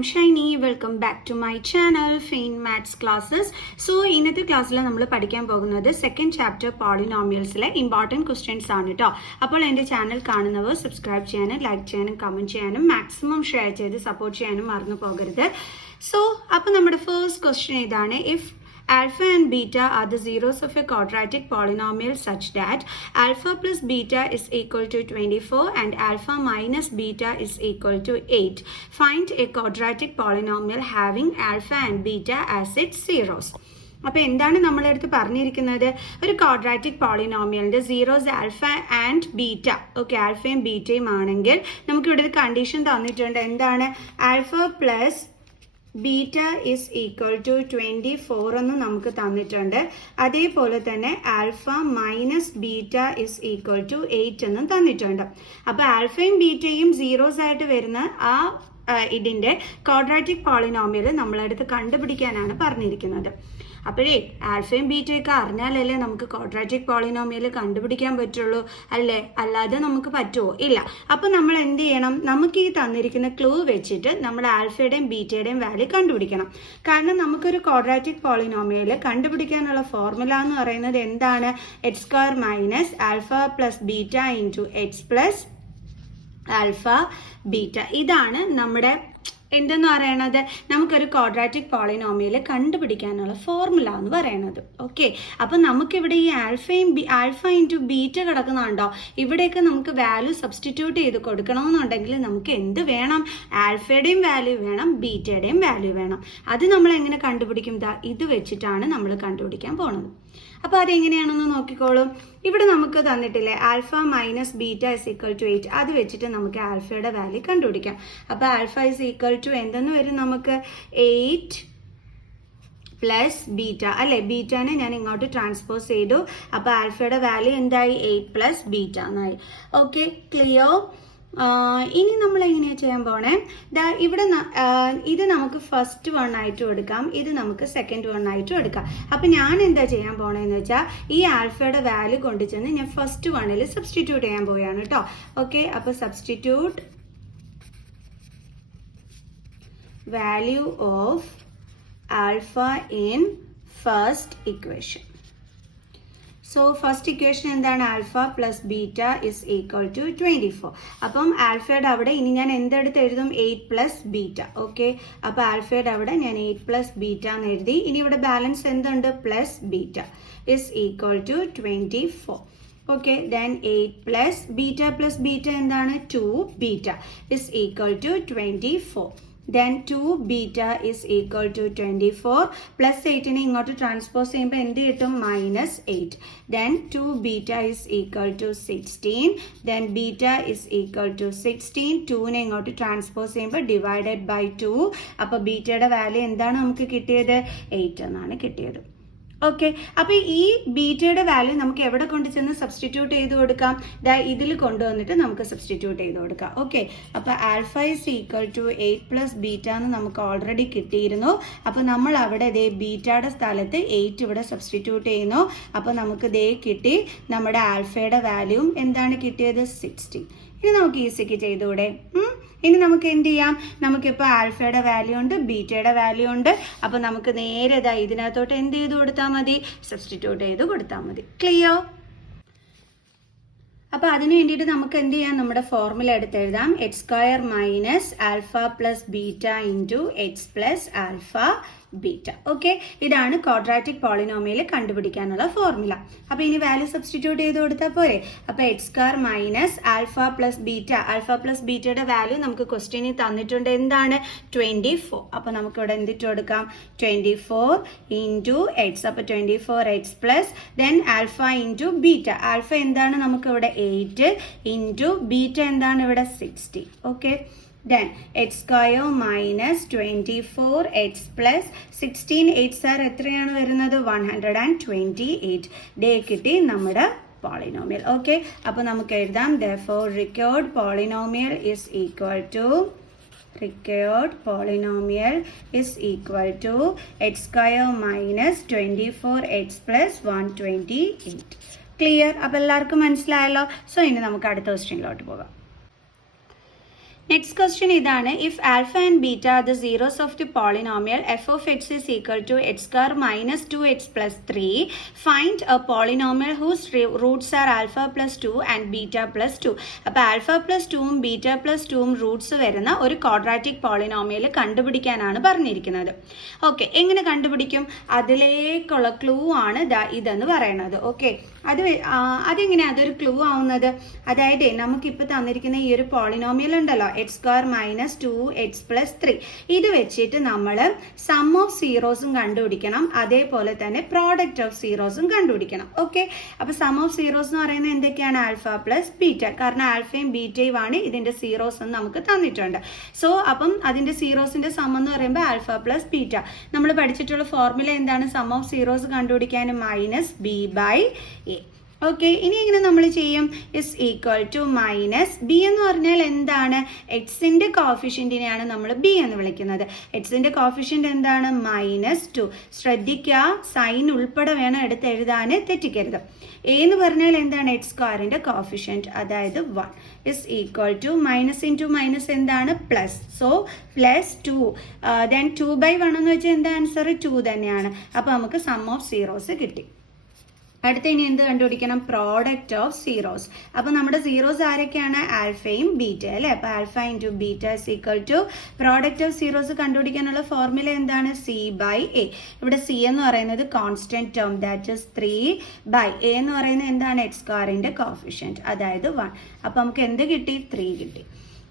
I'm Shiny. Welcome back to my channel, Fine Maths Classes. So, ഇന്നത്തെ ക്ലാസ്സിൽ നമ്മൾ പഠിക്കാൻ പോകുന്നത് സെക്കൻഡ് ചാപ്റ്റർ പോളിനോമിയൽസിലെ ഇമ്പോർട്ടൻറ്റ് ക്വസ്റ്റ്യൻസ് ആണ് കേട്ടോ. അപ്പോൾ എൻ്റെ ചാനൽ കാണുന്നവർ സബ്സ്ക്രൈബ് ചെയ്യാനും ലൈക്ക് ചെയ്യാനും കമൻറ്റ് ചെയ്യാനും മാക്സിമം ഷെയർ ചെയ്ത് സപ്പോർട്ട് ചെയ്യാനും മറന്നു പോകരുത്. സോ, അപ്പോൾ നമ്മുടെ ഫസ്റ്റ് ക്വസ്റ്റ്യൻ ഇതാണ്. If alpha and beta are the zeros of a quadratic polynomial such that alpha plus beta is equal to 24 and alpha minus beta is equal to 8. Find a quadratic polynomial having alpha and beta as its zeros. അപ്പോൾ എന്താണ് നമ്മളെടുത്ത് പറഞ്ഞിരിക്കുന്നത്? ഒരു quadratic പോളിനോമിയലിൻ്റെ zeros alpha and beta. Okay, ആൽഫയും ബീറ്റയും ആണെങ്കിൽ നമുക്കിവിടെ ഒരു കണ്ടീഷൻ തന്നിട്ടുണ്ട്. എന്താണ്? Alpha plus beta is equal to 24 എന്ന് നമുക്ക് തന്നിട്ടുണ്ട്. അതേപോലെ തന്നെ alpha minus beta is equal to 8 എന്നും തന്നിട്ടുണ്ട്. അപ്പോൾ ആൽഫയും ബീറ്റയും സീറോസ് ആയിട്ട് വരുന്ന ആ ഇതിൻ്റെ ക്വാഡ്രാറ്റിക് പോളിനോമിയൽ നമ്മളടുത്ത് കണ്ടുപിടിക്കാനാണ് പറഞ്ഞിരിക്കുന്നത്. അപ്പോഴേ ആൽഫയും ബീറ്റയൊക്കെ അറിഞ്ഞാലല്ലേ നമുക്ക് ക്വാഡ്രാറ്റിക് പോളിനോമിയൽ കണ്ടുപിടിക്കാൻ പറ്റുള്ളൂ, അല്ലേ? അല്ലാതെ നമുക്ക് പറ്റുമോ? ഇല്ല. അപ്പോൾ നമ്മൾ എന്ത് ചെയ്യണം? നമുക്ക് ഈ തന്നിരിക്കുന്ന ക്ലൂ വെച്ചിട്ട് നമ്മൾ ആൽഫയുടെയും ബീറ്റയുടെയും വാല്യൂ കണ്ടുപിടിക്കണം. കാരണം നമുക്കൊരു ക്വാഡ്രാറ്റിക് പോളിനോമിയൽ കണ്ടുപിടിക്കാനുള്ള ഫോർമുല എന്ന് പറയുന്നത് എന്താണ്? X square minus alpha plus beta into X plus alpha beta. ഇതാണ് നമ്മുടെ എന്തെന്ന് പറയണത്? നമുക്കൊരു ക്വാഡ്രാറ്റിക് പോളിനോമിയൽ കണ്ടുപിടിക്കാനുള്ള ഫോർമുല എന്ന് പറയണത്. ഓക്കെ, അപ്പം നമുക്കിവിടെ ഈ ആൽഫ ഇൻറ്റു ബീറ്റ കിടക്കുന്നുണ്ടോ? ഇവിടെയൊക്കെ നമുക്ക് വാല്യൂ സബ്സ്റ്റിറ്റ്യൂട്ട് ചെയ്ത് കൊടുക്കണമെന്നുണ്ടെങ്കിൽ നമുക്ക് എന്ത് വേണം? ആൽഫയുടെയും വാല്യൂ വേണം, ബീറ്റയുടെയും വാല്യൂ വേണം. അത് നമ്മൾ എങ്ങനെ കണ്ടുപിടിക്കും? ഇത് വെച്ചിട്ടാണ് നമ്മൾ കണ്ടുപിടിക്കാൻ പോണത്. അപ്പോൾ അതെങ്ങനെയാണെന്ന് നോക്കിക്കോളും. ഇവിടെ നമുക്ക് തന്നിട്ടില്ലേ alpha minus beta is equal to 8. അത് വെച്ചിട്ട് നമുക്ക് ആൽഫയുടെ വാല്യൂ കണ്ടുപിടിക്കാം. അപ്പോൾ ആൽഫ ഇസ് ഈക്വൽ ടു എന്തെന്ന് വരും? നമുക്ക് 8 പ്ലസ് ബീറ്റ, അല്ലേ? ബീറ്റാനെ ഞാൻ ഇങ്ങോട്ട് ട്രാൻസ്പോസ് ചെയ്തു. അപ്പോൾ ആൽഫയുടെ വാല്യൂ എന്തായി? 8 പ്ലസ് ബീറ്റ എന്നായി. Okay, clear? ഇനി നമ്മൾ എങ്ങനെയാണ് ചെയ്യാൻ പോണേ? ഇവിടെ ഇത് നമുക്ക് ഫസ്റ്റ് വൺ ആയിട്ടും എടുക്കാം, ഇത് നമുക്ക് സെക്കൻഡ് വൺ ആയിട്ടും എടുക്കാം. അപ്പം ഞാൻ എന്താ ചെയ്യാൻ പോണേന്ന് വെച്ചാൽ ഈ ആൽഫയുടെ വാല്യൂ കൊണ്ടു ചെന്ന് ഞാൻ ഫസ്റ്റ് വണ്ണിൽ സബ്സ്റ്റിറ്റ്യൂട്ട് ചെയ്യാൻ പോവുകയാണ് കേട്ടോ. ഓക്കെ, അപ്പോൾ substitute value of alpha in first equation. So first equation എന്താണ്? Alpha plus beta is equal to 24. അപ്പം ആൽഫയുടെ അവിടെ ഇനി ഞാൻ എന്തെടുത്ത് എഴുതും? 8 പ്ലസ് ബീറ്റ. ഓക്കെ, അപ്പോൾ ആൽഫയുടെ അവിടെ ഞാൻ 8 പ്ലസ് ബീറ്റ എന്ന് എഴുതി. ഇനി ഇവിടെ ബാലൻസ് എന്തുണ്ട്? Plus beta is equal to 24. Okay, then 8 plus beta എന്താണ്? 2 beta is equal to 24. Then 2 beta is equal to 24 plus 8നെ ഇങ്ങോട്ട് ട്രാൻസ്പോസ് ചെയ്യുമ്പോൾ എന്ത് കിട്ടും? Minus 8. Then 2 beta is equal to 16. Then beta is equal to 16. 2നെ ഇങ്ങോട്ട് transpose ചെയ്യുമ്പോൾ divided by 2. അപ്പോൾ ബീറ്റയുടെ value എന്താണ് നമുക്ക് കിട്ടിയത്? 8 എന്നാണ് കിട്ടിയത്. ഓക്കെ, അപ്പോൾ ഈ ബീറ്റയുടെ വാല്യൂ നമുക്ക് എവിടെ കൊണ്ട് ചെന്ന് സബ്സ്റ്റിറ്റ്യൂട്ട് ചെയ്ത് കൊടുക്കാം? ഇതിൽ കൊണ്ടുവന്നിട്ട് നമുക്ക് സബ്സ്റ്റിറ്റ്യൂട്ട് ചെയ്ത് കൊടുക്കാം. ഓക്കെ, അപ്പോൾ alpha is equal to 8 plus beta എന്ന് നമുക്ക് ഓൾറെഡി കിട്ടിയിരുന്നു. അപ്പോൾ നമ്മൾ അവിടെ ബീറ്റയുടെ സ്ഥലത്ത് 8 ഇവിടെ സബ്സ്റ്റിറ്റ്യൂട്ട് ചെയ്യുന്നു. അപ്പോൾ നമുക്ക് കിട്ടി. നമ്മുടെ ആൽഫയുടെ വാല്യൂം എന്താണ് കിട്ടിയത്? 16. ഇനി നമുക്ക് ഈസിക്ക് ചെയ്തുകൂടെ? ഇനി നമുക്ക് എന്ത് ചെയ്യാം? നമുക്കിപ്പോൾ ആൽഫയുടെ വാല്യൂ ഉണ്ട്, ബീറ്റയുടെ വാല്യൂ ഉണ്ട്. അപ്പോൾ നമുക്ക് നേരെ ഇതിനകത്തോട്ട് എന്ത് ചെയ്ത് കൊടുത്താൽ മതി? സബ്സ്റ്റിറ്റ്യൂട്ട് ചെയ്ത് കൊടുത്താൽ മതി. ക്ലിയർ? അപ്പോൾ അതിന് വേണ്ടിയിട്ട് നമുക്ക് എന്ത് ചെയ്യാം? നമ്മുടെ ഫോർമുല എടുത്ത് എഴുതാം. X square minus alpha plus beta into X plus alpha beta. Okay, ഇതാണ് ക്വാഡ്രാറ്റിക് പോളിനോമിയൽ കണ്ടുപിടിക്കാനുള്ള ഫോർമുല. അപ്പോൾ ഇനി വാല്യൂ സബ്സ്റ്റിറ്റ്യൂട്ട് ചെയ്ത് കൊടുത്താൽ പോരെ? അപ്പോൾ x square minus alpha plus beta. Alpha plus ബീറ്റയുടെ വാല്യൂ നമുക്ക് ക്വസ്റ്റ്യനിൽ തന്നിട്ടുണ്ട്. എന്താണ്? 24. അപ്പോൾ നമുക്കിവിടെ എന്തിട്ട് കൊടുക്കാം? 24 ഇൻറ്റു എക്സ്. അപ്പോൾ 24 X plus then alpha into beta. Alpha എന്താണ്? നമുക്കിവിടെ 8 ഇൻറ്റു ബീറ്റ എന്താണ്? ഇവിടെ 60. Okay, then x square minus 24x plus 16 8s are എത്രയാണ് വരുന്നത്? 128. കിട്ടി നമ്മുടെ പോളിനോമിയൽ. ഓക്കെ, അപ്പോൾ നമുക്ക് എഴുതാം therefore required polynomial is equal to x square minus 24x plus 128. Clear? അപ്പോൾ എല്ലാവർക്കും മനസ്സിലായല്ലോ. സോ ഇനി നമുക്ക് അടുത്ത ക്വസ്റ്റ്യനിലോട്ട് പോകാം. നെക്സ്റ്റ് ക്വസ്റ്റ്യൻ ഇതാണ്. If alpha and beta are the zeros of the polynomial f of x is equal to X square minus 2x plus 3 find a polynomial whose roots are alpha plus 2 and beta plus 2. അപ്പോൾ alpha plus 2ഉം beta plus 2ഉം roots വരുന്ന ഒരു quadratic polynomial കണ്ടുപിടിക്കാനാണ് പറഞ്ഞിരിക്കുന്നത്. Okay, എങ്ങനെ കണ്ടുപിടിക്കും? അതിലേക്കുള്ള clue ആണ് ഇതെന്ന് പറയുന്നത്. ഓക്കെ, അതെങ്ങനെയാണ് അതൊരു ക്ലൂ ആവുന്നത്? അതായത് നമുക്കിപ്പോൾ തന്നിരിക്കുന്ന ഈ ഒരു പോളിനോമിയൽ ഉണ്ടല്ലോ, X square minus 2x plus 3, ഇത് വെച്ചിട്ട് നമ്മൾ സം ഓഫ് സീറോസും കണ്ടുപിടിക്കണം, അതേപോലെ തന്നെ പ്രോഡക്റ്റ് ഓഫ് സീറോസും കണ്ടുപിടിക്കണം. ഓക്കെ, അപ്പോൾ സം ഓഫ് സീറോസ് എന്ന് പറയുന്നത് എന്തൊക്കെയാണ്? Alpha plus beta. കാരണം ആൽഫയും ബീറ്റയും ആണ് ഇതിൻ്റെ സീറോസ് എന്ന് നമുക്ക് തന്നിട്ടുണ്ട്. സോ അപ്പം അതിൻ്റെ സീറോസിൻ്റെ സം എന്ന് പറയുമ്പോൾ ആൽഫ പ്ലസ് ബീറ്റ. നമ്മൾ പഠിച്ചിട്ടുള്ള ഫോർമുല എന്താണ്? സം ഓഫ് സീറോസ് കണ്ടുപിടിക്കാൻ minus B by A. Okay, ഇനി എങ്ങനെ നമ്മൾ ചെയ്യും? Is equal to minus B എന്ന് പറഞ്ഞാൽ എന്താണ്? എക്സിൻ്റെ കോഫിഷ്യൻറ്റിനെയാണ് നമ്മൾ ബി എന്ന് വിളിക്കുന്നത്. എക്സിൻ്റെ കോഫിഷ്യൻ്റ് എന്താണ്? -2. ശ്രദ്ധിക്കുക, സൈൻ ഉൾപ്പെടെ വേണം എടുത്ത് എഴുതാൻ, തെറ്റിക്കരുത്. എ എന്ന് പറഞ്ഞാൽ എന്താണ്? എക്സ് സ്ക്വയറിൻ്റെ കോഫിഷ്യൻറ്റ്, അതായത് 1 is equal to minus into minus എന്താണ്? പ്ലസ്. സോ പ്ലസ് 2 ദെൻ 2/1 എന്ന് വെച്ചാൽ എന്താ ആൻസർ? 2 തന്നെയാണ്. അപ്പോൾ നമുക്ക് സം ഓഫ് സീറോസ് കിട്ടി. അടുത്ത ഇനി എന്ത് കണ്ടുപിടിക്കണം? Product of zeros. അപ്പോൾ നമ്മുടെ സീറോസ് ആരൊക്കെയാണ്? ആൽഫയും ബീറ്റ അല്ലേ? അപ്പോൾ alpha into beta is equal to product of zeros കണ്ടുപിടിക്കാനുള്ള ഫോർമുല എന്താണ്? C by A. ഇവിടെ സി എന്ന് പറയുന്നത് constant term, that is 3/a എന്ന് പറയുന്നത് എന്താണ്? എക്സ് സ്ക്വയറിൻ്റെ കോഫിഷ്യൻറ്റ്, അതായത് 1. അപ്പോൾ നമുക്ക് എന്ത് കിട്ടി? 3 കിട്ടി.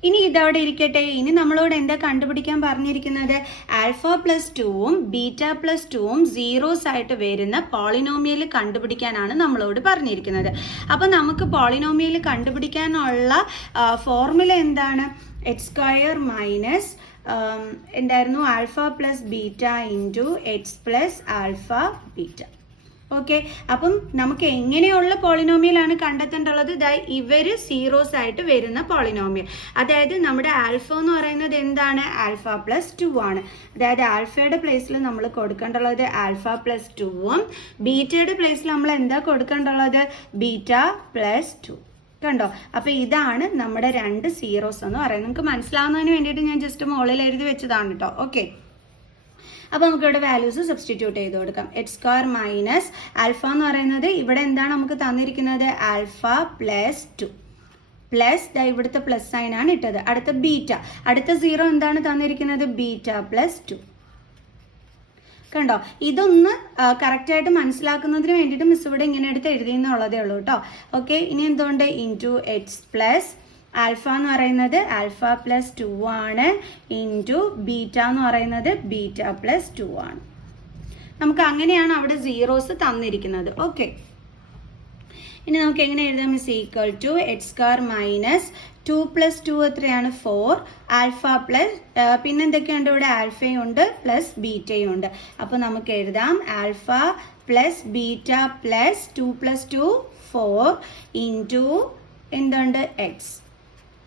ഇനി ഇതവിടെ ഇരിക്കട്ടെ. ഇനി നമ്മളോട് എന്താ കണ്ടുപിടിക്കാൻ പറഞ്ഞിരിക്കുന്നത്? ആൽഫ പ്ലസ് 2ഉം ബീറ്റ പ്ലസ് 2ഉം സീറോസ് ആയിട്ട് വരുന്ന പോളിനോമിയൽ കണ്ടുപിടിക്കാനാണ് നമ്മളോട് പറഞ്ഞിരിക്കുന്നത്. അപ്പം നമുക്ക് പോളിനോമിയൽ കണ്ടുപിടിക്കാനുള്ള ഫോർമുല എന്താണ്? എക്സ് സ്ക്വയർ മൈനസ് എന്തായിരുന്നു? Alpha plus beta into X plus alpha beta. Okay, അപ്പം നമുക്ക് എങ്ങനെയുള്ള പോളിനോമിയലാണ് കണ്ടെത്തേണ്ടത്? ഇവർ സീറോസ് ആയിട്ട് വരുന്ന പോളിനോമിയൽ. അതായത് നമ്മുടെ ആൽഫ എന്ന് പറയുന്നത് എന്താണ്? ആൽഫ പ്ലസ് 2 ആണ്. അതായത് ആൽഫയുടെ പ്ലേസിൽ നമ്മൾ കൊടുക്കേണ്ടുള്ളത് ആൽഫ പ്ലസ് 2ഉം ബീറ്റയുടെ പ്ലേസിൽ നമ്മൾ എന്താ കൊടുക്കേണ്ടുള്ളത്? Beta plus 2. കണ്ടോ? അപ്പോൾ ഇതാണ് നമ്മുടെ 2 സീറോസ് എന്ന് പറയുന്നത്. നമുക്ക് മനസ്സിലാവുന്നതിന് വേണ്ടിയിട്ട് ഞാൻ ജസ്റ്റ് മുകളിൽ എഴുതി വെച്ചതാണ് കേട്ടോ. ഓക്കെ, അപ്പോൾ നമുക്കിവിടെ വാല്യൂസ് സബ്സ്റ്റിറ്റ്യൂട്ട് ചെയ്ത് കൊടുക്കാം. എക്സ് സ്ക്വയർ മൈനസ് ആൽഫ എന്ന് പറയുന്നത് ഇവിടെ എന്താണ് നമുക്ക് തന്നിരിക്കുന്നത്? ആൽഫ പ്ലസ് 2 പ്ലസ് ഇവിടുത്തെ പ്ലസ് സൈൻ ആണ് ഇട്ടത്. അടുത്ത ബീറ്റ, അടുത്ത സീറോ എന്താണ് തന്നിരിക്കുന്നത്? Beta plus 2. കണ്ടോ? ഇതൊന്ന് കറക്റ്റായിട്ട് മനസ്സിലാക്കുന്നതിന് വേണ്ടിയിട്ട് മിസ് ഇവിടെ ഇങ്ങനെ എടുത്ത് എഴുതിയെന്നുള്ളതേ ഉള്ളൂ കേട്ടോ. ഓക്കെ, ഇനി എന്തുകൊണ്ട്? ഇൻറ്റു എക്സ് പ്ലസ് ആൽഫ എന്ന് പറയുന്നത് ആൽഫ പ്ലസ് 2 ആണ്, ഇൻറ്റു ബീറ്റ എന്ന് പറയുന്നത് ബീറ്റ പ്ലസ് 2 ആണ്. നമുക്ക് അങ്ങനെയാണ് അവിടെ സീറോസ് തന്നിരിക്കുന്നത്. ഓക്കെ, ഇനി നമുക്ക് എങ്ങനെ എഴുതാം? Is equal to X square minus 2 plus 2 എത്രയാണ്? 4. ആൽഫ പ്ലസ് പിന്നെ എന്തൊക്കെയുണ്ട് ഇവിടെ? ആൽഫയും ഉണ്ട് പ്ലസ് ബീറ്റയും ഉണ്ട്. അപ്പോൾ നമുക്ക് എഴുതാം alpha plus beta plus 2 plus 2 4 into എന്തുണ്ട്? X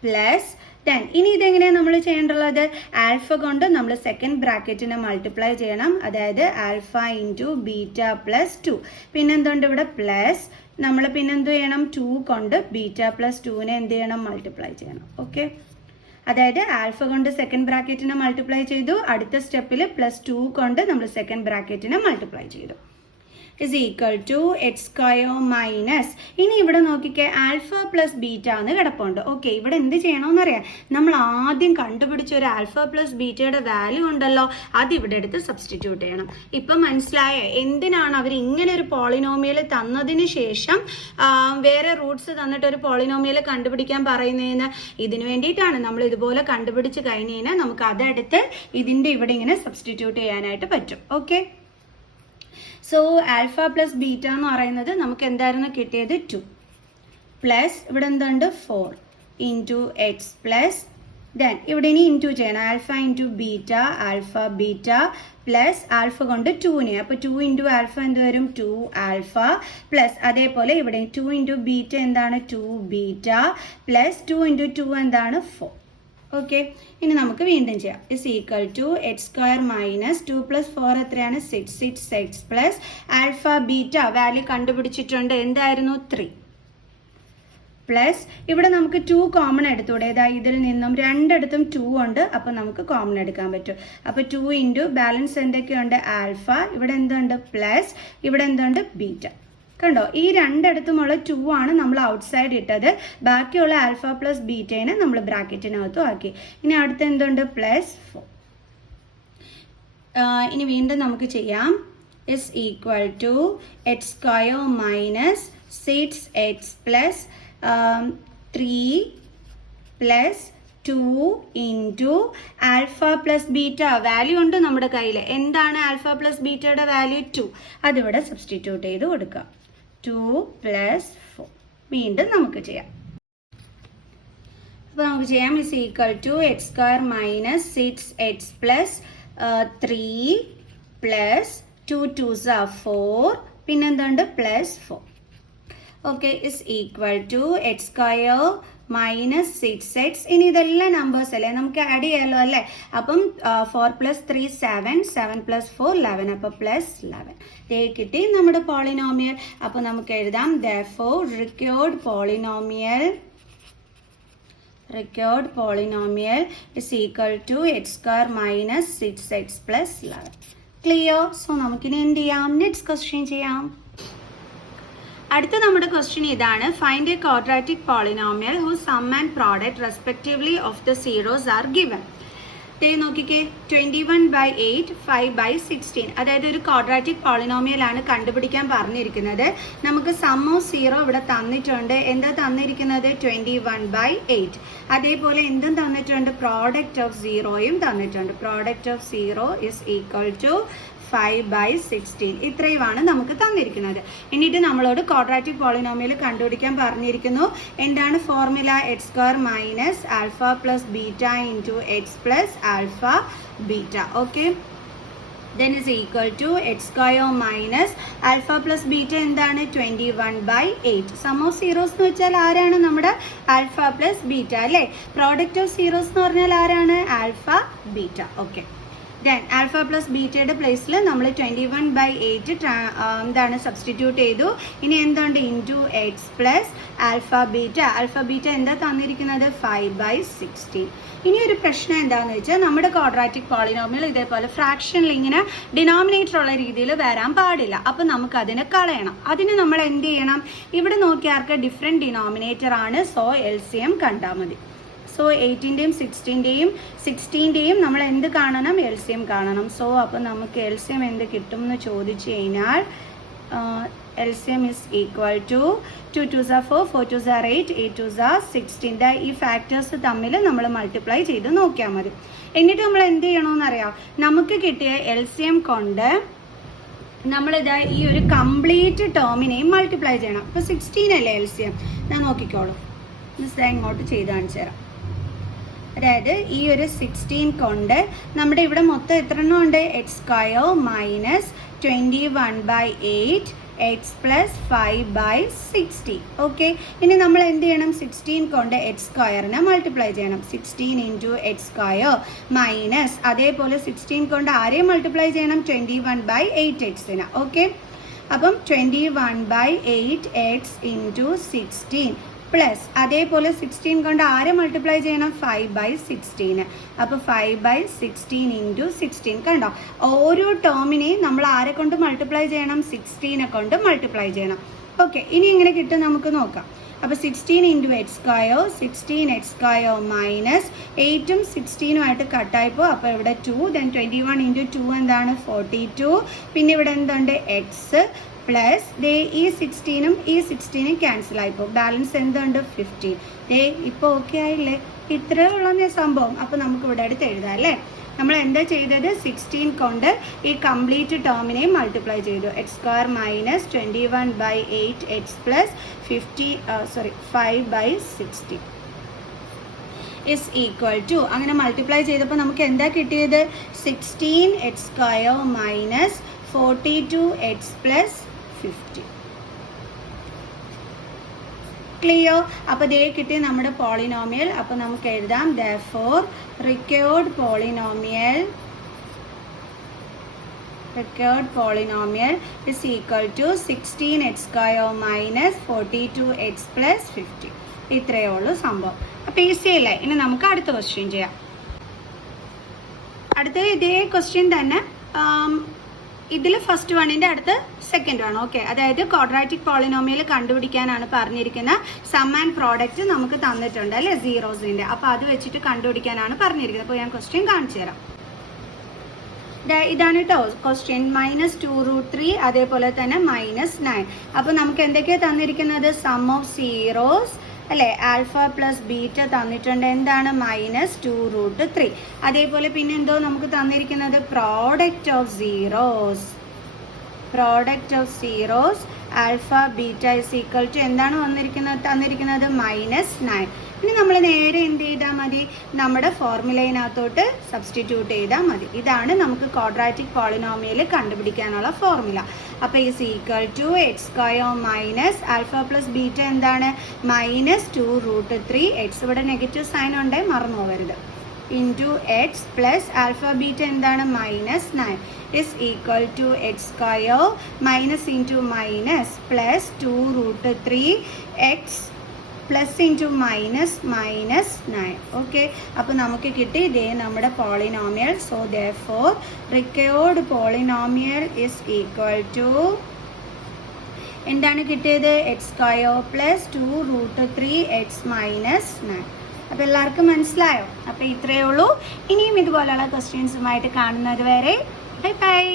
plus 10. ഇനി ഇതെങ്ങനെയാണ് നമ്മൾ ചെയ്യേണ്ടുള്ളത്? ആൽഫ കൊണ്ട് നമ്മൾ സെക്കൻഡ് ബ്രാക്കറ്റിനെ മൾട്ടിപ്ലൈ ചെയ്യണം. അതായത് ആൽഫ ഇൻറ്റു ബീറ്റ പ്ലസ് 2. പിന്നെന്തുണ്ട് ഇവിടെ? പ്ലസ് നമ്മൾ പിന്നെന്ത് ചെയ്യണം? 2 കൊണ്ട് ബീറ്റ പ്ലസ് 2നെ എന്ത് ചെയ്യണം? മൾട്ടിപ്ലൈ ചെയ്യണം. ഓക്കെ, അതായത് ആൽഫ കൊണ്ട് സെക്കൻഡ് ബ്രാക്കറ്റിനെ മൾട്ടിപ്ലൈ ചെയ്തു. അടുത്ത സ്റ്റെപ്പിൽ പ്ലസ് 2 കൊണ്ട് നമ്മൾ സെക്കൻഡ് ബ്രാക്കറ്റിനെ മൾട്ടിപ്ലൈ ചെയ്തു. is equal to x square minus. ഇനി ഇവിടെ നോക്കിക്കേ, ആൽഫ പ്ലസ് ബീറ്റ എന്ന് കിടപ്പുണ്ട്. ഓക്കെ, ഇവിടെ എന്ത് ചെയ്യണമെന്നറിയാം? നമ്മൾ ആദ്യം കണ്ടുപിടിച്ച ഒരു ആൽഫ പ്ലസ് ബീറ്റയുടെ വാല്യൂ ഉണ്ടല്ലോ, അത് ഇവിടെ എടുത്ത് സബ്സ്റ്റിറ്റ്യൂട്ട് ചെയ്യണം. ഇപ്പം മനസ്സിലായ എന്തിനാണ് അവർ ഇങ്ങനെ ഒരു പോളിനോമിയൽ തന്നതിന് ശേഷം വേറെ റൂട്ട്സ് തന്നിട്ട് ഒരു പോളിനോമിയൽ കണ്ടുപിടിക്കാൻ പറയുന്നതിന്? ഇതിന് വേണ്ടിയിട്ടാണ്. നമ്മൾ ഇതുപോലെ കണ്ടുപിടിച്ച് കഴിഞ്ഞ് കഴിഞ്ഞാൽ നമുക്ക് അതെടുത്ത് ഇതിൻ്റെ ഇവിടെ ഇങ്ങനെ സബ്സ്റ്റിറ്റ്യൂട്ട് ചെയ്യാനായിട്ട് പറ്റും. Okay, so alpha plus beta എന്ന് പറയുന്നത് നമുക്ക് എന്തായിരുന്നു കിട്ടിയത്? 2 പ്ലസ് ഇവിടെ എന്തുണ്ട്? 4 ഇൻറ്റു എക്സ് പ്ലസ് ദെൻ ഇവിടെ ഇനി ഇൻറ്റു ചെയ്യണം. Alpha into beta, alpha beta plus alpha കൊണ്ട് 2നെ, അപ്പോൾ 2 ഇൻറ്റു ആൽഫ എന്ത് വരും? 2 ആൽഫ പ്ലസ് അതേപോലെ ഇവിടെ 2 ഇൻറ്റു ബീറ്റ എന്താണ്? 2 ബീറ്റ പ്ലസ് 2 ഇൻറ്റു 2 എന്താണ്? 4. ഓക്കെ, ഇനി നമുക്ക് വീണ്ടും ചെയ്യാം. Is equal to X square minus 2 plus 4 എത്രയാണ്? 6 x plus alpha beta value കണ്ടുപിടിച്ചിട്ടുണ്ട്. എന്തായിരുന്നു? 3. പ്ലസ് ഇവിടെ നമുക്ക് 2 കോമൺ എടുത്തൂടെ, അതായത് ഇതിൽ നിന്നും രണ്ടിടത്തും 2 ഉണ്ട്, അപ്പോൾ നമുക്ക് കോമൺ എടുക്കാൻ പറ്റും. അപ്പോൾ 2 ഇൻറ്റു ബാലൻസ് എന്തൊക്കെയുണ്ട്, ആൽഫ, ഇവിടെ എന്തുണ്ട് പ്ലസ്, ഇവിടെ എന്തുണ്ട് ബീറ്റ. കണ്ടോ, ഈ രണ്ടിടത്തുമുള്ള 2 ആണ് നമ്മൾ ഔട്ട്സൈഡ് ഇട്ടത്, ബാക്കിയുള്ള ആൽഫ പ്ലസ് ബീറ്റേനെ നമ്മൾ ബ്രാക്കറ്റിനകത്തും ആക്കി. ഇനി അടുത്ത് എന്തുണ്ട് പ്ലസ് 4. ഇനി വീണ്ടും നമുക്ക് ചെയ്യാം. is equal to x square minus 6x plus 3 plus 2 into alpha plus beta. Value ഉണ്ട് നമ്മുടെ കയ്യിൽ. എന്താണ് ആൽഫ പ്ലസ് ബീറ്റയുടെ വാല്യൂ 2. അതിവിടെ സബ്സ്റ്റിറ്റ്യൂട്ട് ചെയ്ത് കൊടുക്കുക. 2 plus 4. വീണ്ടും നമുക്ക് ചെയ്യാം. അപ്പോൾ നമുക്ക് ചെയ്യാം. is equal to x square minus 6x plus 3 plus 2 2s are 4, പിന്നെന്തുണ്ട് plus 4. Okay, is equal to X square minus 6x. ഇനി ഇതെല്ലാം നമ്പേഴ്സ് അല്ലേ, നമുക്ക് ആഡ് ചെയ്യാമല്ലോ അല്ലേ. അപ്പം 4 + 3 7, 7 + 4 11, അപ്പോൾ പ്ലസ് 11. ദേ കിട്ടി നമ്മുടെ പോളിനോമിയൽ. അപ്പോൾ നമുക്ക് എഴുതാം therefore recurred polynomial is equal to x square minus 6x plus 11. Clear? So നമുക്കിനി എന്ത് ചെയ്യാം, നെക്സ്റ്റ് ക്വസ്റ്റ്യൻ ചെയ്യാം. അടുത്ത നമ്മുടെ ക്വസ്റ്റ്യൻ ഇതാണ്. Find a quadratic polynomial whose sum and product respectively of the zeros are given. നോക്കിക്കേ, 21/8, 5/16. അതായത് ഒരു ക്വാഡ്രാറ്റിക് പോളിനോമിയൽ ആണ് കണ്ടുപിടിക്കാൻ പറഞ്ഞിരിക്കുന്നത്. നമുക്ക് സം ഓഫ് സീറോ ഇവിടെ തന്നിട്ടുണ്ട്. എന്താ തന്നിരിക്കുന്നത്, 21/8. അതേപോലെ എന്തും തന്നിട്ടുണ്ട്, പ്രോഡക്റ്റ് ഓഫ് സീറോയും തന്നിട്ടുണ്ട്. Product of zero is equal to 5/16. ഇത്രയുമാണ് നമുക്ക് തന്നിരിക്കുന്നത്. എന്നിട്ട് നമ്മളോട് ക്വാഡ്രാറ്റിക് പോളിനോമിയൽ കണ്ടുപിടിക്കാൻ പറഞ്ഞിരിക്കുന്നു. എന്താണ് formula, X square minus alpha plus beta into X plus alpha beta. Okay, then is equal to x square minus alpha plus beta എന്താണ്, 21/8. Some of zeros എന്ന് വെച്ചാൽ ആരാണ്, നമ്മുടെ ആൽഫ പ്ലസ് ബീറ്റ അല്ലേ. Product of zeros എന്ന് പറഞ്ഞാൽ ആരാണ്, alpha beta. Okay, then alpha plus ബീറ്റയുടെ പ്ലേസിൽ നമ്മൾ 21/8 എന്താണ് സബ്സ്റ്റിറ്റ്യൂട്ട് ചെയ്തു. ഇനി എന്തുണ്ട്, into X plus alpha beta. Alpha beta എന്താ തന്നിരിക്കുന്നത്, 5/16. ഇനി ഒരു പ്രശ്നം എന്താണെന്ന് വെച്ചാൽ, നമ്മുടെ ക്വാഡ്രാറ്റിക് പോളിനോമിയൽ ഇതേപോലെ ഫ്രാക്ഷനിൽ ഇങ്ങനെ ഡിനോമിനേറ്റർ ഉള്ള രീതിയിൽ വരാൻ പാടില്ല. അപ്പം നമുക്ക് അതിനെ കളയണം. അതിന് നമ്മൾ എന്ത് ചെയ്യണം, ഇവിടെ നോക്കിയാർക്ക് ഡിഫറെൻറ്റ് ഡിനോമിനേറ്റർ ആണ്. സോ LCM കണ്ടാൽ മതി. സോ 8ൻ്റെയും 16ൻ്റെയും നമ്മൾ എന്ത് കാണണം, LCM കാണണം. സോ അപ്പോൾ നമുക്ക് LCM എന്ത് കിട്ടും എന്ന് ചോദിച്ചു കഴിഞ്ഞാൽ, LCM is equal to 2 2s are 4, 4 2s are 8, 8 2s are 16. ഈ ഫാക്ടേഴ്സ് തമ്മിൽ നമ്മൾ മൾട്ടിപ്ലൈ ചെയ്ത് നോക്കിയാൽ മതി. എന്നിട്ട് നമ്മൾ എന്ത് ചെയ്യണമെന്നറിയാം, നമുക്ക് കിട്ടിയ LCM കൊണ്ട് നമ്മളിതാ ഈ ഒരു കംപ്ലീറ്റ് ടേമിനെയും മൾട്ടിപ്ലൈ ചെയ്യണം. ഇപ്പോൾ 16 അല്ലേ LCM, ഞാൻ നോക്കിക്കോളൂ, മിസ് ഇങ്ങോട്ട് ചെയ്ത് കാണിച്ചു തരാം. അതായത് ഈ ഒരു 16 കൊണ്ട് നമ്മുടെ ഇവിടെ മൊത്തം എത്ര എണ്ണം ഉണ്ട്, X square minus 21/8 X plus 5/60. Okay, ഇനി നമ്മൾ എന്ത് ചെയ്യണം, 16 കൊണ്ട് എക്സ് സ്ക്വയറിനെ മൾട്ടിപ്ലൈ ചെയ്യണം. 16 ഇൻറ്റു എക്സ് സ്ക്വയർ മൈനസ് അതേപോലെ 16 കൊണ്ട് ആരെയും മൾട്ടിപ്ലൈ ചെയ്യണം, 21/8x. ഓക്കെ, അപ്പം 21/8x ഇൻറ്റു 16 പ്ലസ് അതേപോലെ 16 കൊണ്ട് ആരെ മൾട്ടിപ്ലൈ ചെയ്യണം, 5/16. അപ്പോൾ 5/16 ഇൻറ്റു 16. കണ്ടോ, ഓരോ ടേമിനെയും നമ്മൾ ആരെ കൊണ്ട് മൾട്ടിപ്ലൈ ചെയ്യണം, 16 കൊണ്ട് മൾട്ടിപ്ലൈ ചെയ്യണം. ഓക്കെ, ഇനി എങ്ങനെ കിട്ടും നമുക്ക് നോക്കാം. അപ്പോൾ 16 into x square, 16 X square minus 8ഉം 16ഉമായിട്ട് കട്ടായിപ്പോൾ. അപ്പോൾ ഇവിടെ 2, ദെൻ 21 ഇൻറ്റു 2 എന്താണ്, 42. പിന്നെ ഇവിടെ എന്തുണ്ട്, എക്സ് പ്ലസ് ദേ ഈ 16ഉം ഈ 16ഉം ക്യാൻസൽ ആയിപ്പോൾ. ബാലൻസ് എന്തുണ്ട്, 15. ദേ ഇപ്പോൾ ഓക്കെ ആയില്ലേ, ഇത്രയേ ഉള്ളൂ സംഭവം. അപ്പോൾ നമുക്ക് ഇവിടെ അടുത്ത് എഴുതാം അല്ലേ. നമ്മൾ എന്താ ചെയ്തത്, 16 കൊണ്ട് ഈ കംപ്ലീറ്റ് ടേമിനെയും മൾട്ടിപ്ലൈ ചെയ്തു. X square minus 21/8 X plus 5/60 is equal to, അങ്ങനെ മൾട്ടിപ്ലൈ ചെയ്തപ്പോൾ നമുക്ക് എന്താ കിട്ടിയത്, 16 X square minus 42x plus 50. Clear? അപ്പോൾ ഇതേ കിട്ടിയ നമ്മുടെ പോളിനോമിയൽ. അപ്പോൾ നമുക്ക് എഴുതാം therefore recurred polynomial is equal to 16x square minus 42x plus 50. ഇത്രയേ ഉള്ളൂ സംഭവം. അപ്പോൾ ഈസി അല്ലേ? ഇനി നമുക്ക് അടുത്ത ക്വസ്റ്റ്യൻ ചെയ്യാം. അടുത്ത ഇതേ ക്വസ്റ്റ്യൻ തന്നെ, ഇതിൽ ഫസ്റ്റ് വണ്ണിൻ്റെ അടുത്ത് സെക്കൻഡ് വൺ. ഓക്കെ, അതായത് ക്വാഡ്രാറ്റിക് പോളിനോമിയൽ കണ്ടുപിടിക്കാനാണ് പറഞ്ഞിരിക്കുന്ന സം ആൻഡ് പ്രോഡക്റ്റ് നമുക്ക് തന്നിട്ടുണ്ട് അല്ലേ, സീറോസിൻ്റെ. അപ്പോൾ അത് വെച്ചിട്ട് കണ്ടുപിടിക്കാനാണ് പറഞ്ഞിരിക്കുന്നത്. അപ്പോൾ ഞാൻ ക്വസ്റ്റ്യൻ കാണിച്ചു തരാം. ഇതാണ് കേട്ടോ ക്വസ്റ്റ്യൻ. -2√3 അതേപോലെ തന്നെ -9. അപ്പോൾ നമുക്ക് എന്തൊക്കെയാണ് തന്നിരിക്കുന്നത്? സം ഓഫ് സീറോസ് അല്ലേ, ആൽഫ പ്ലസ് ബീറ്റ തന്നിട്ടുണ്ട്. എന്താണ്? -2√3. അതേപോലെ പിന്നെ എന്തോ നമുക്ക് തന്നിരിക്കുന്നത്? Product of zeros alpha beta is equal to എന്താണ് തന്നിരിക്കുന്നത്? -9. ഇനി നമ്മൾ നേരെ എന്ത് ചെയ്താൽ മതി? നമ്മുടെ ഫോർമുലയിനകത്തോട്ട് സബ്സ്റ്റിറ്റ്യൂട്ട് ചെയ്താൽ മതി. ഇതാണ് നമുക്ക് ക്വാഡ്രാറ്റിക് പോളിനോമിയൽ കണ്ടുപിടിക്കാനുള്ള ഫോർമുല. അപ്പോൾ is equal to x² minus alpha plus beta എന്താണ്? -2√3. എക്സ് ഇവിടെ നെഗറ്റീവ് സൈൻ ഉണ്ട്, മറന്നു പോകരുത്. Into X plus alpha beta എന്താണ്? -9 is equal to x² minus into minus plus 2√3 X plus into -9. Okay, അപ്പോൾ നമുക്ക് കിട്ടി ഇതേ നമ്മുടെ polynomial. So therefore required polynomial is equal to എന്താണ് കിട്ടിയത്? x² plus 2√3 X -9. അപ്പോൾ എല്ലാവർക്കും മനസ്സിലായോ? അപ്പോൾ ഇത്രയേ ഉള്ളൂ. ഇനിയും ഇതുപോലെയുള്ള ക്വസ്റ്റ്യൻസുമായിട്ട് കാണുന്നത് വരെ ബൈ ബൈ.